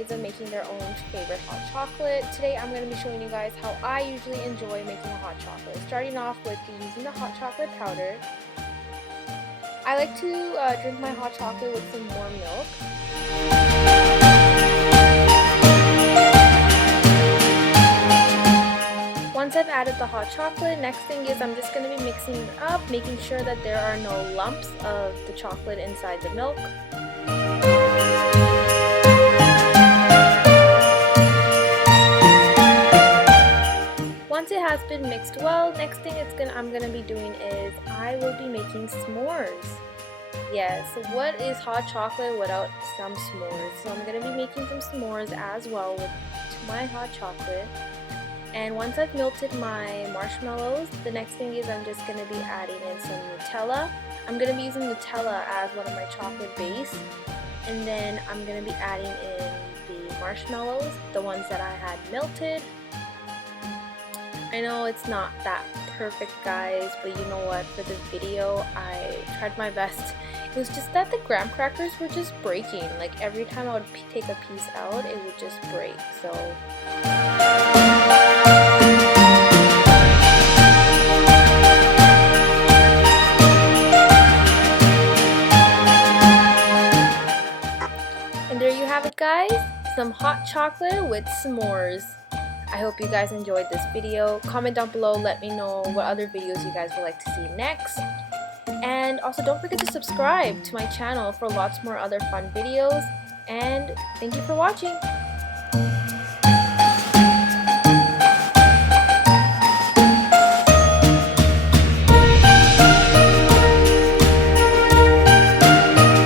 ways of making their own favorite hot chocolate. Today I'm going to be showing you guys how I usually enjoy making a hot chocolate. Starting off with using the hot chocolate powder. I like to drink my hot chocolate with some warm milk. Once I've added the hot chocolate, next thing is I'm just going to be mixing it up, making sure that there are no lumps of the chocolate inside the milk. Once it has been mixed well, next thing I'm going to be doing is I will be making s'mores. Yes, what is hot chocolate without some s'mores? So I'm going to be making some s'mores as well with my hot chocolate. And once I've melted my marshmallows, the next thing is I'm just going to be adding in some Nutella. I'm going to be using Nutella as one of my chocolate base. And then I'm going to be adding in the marshmallows, the ones that I had melted. I know it's not that perfect, guys, but you know what, for this video I tried my best. It was just that the graham crackers were just breaking. Like every time I would take a piece out, it would just break. So and there you have it, guys, some hot chocolate with s'mores. I hope you guys enjoyed this video. Comment down below, let me know what other videos you guys would like to see next. And also don't forget to subscribe to my channel for lots more other fun videos. And thank you for watching.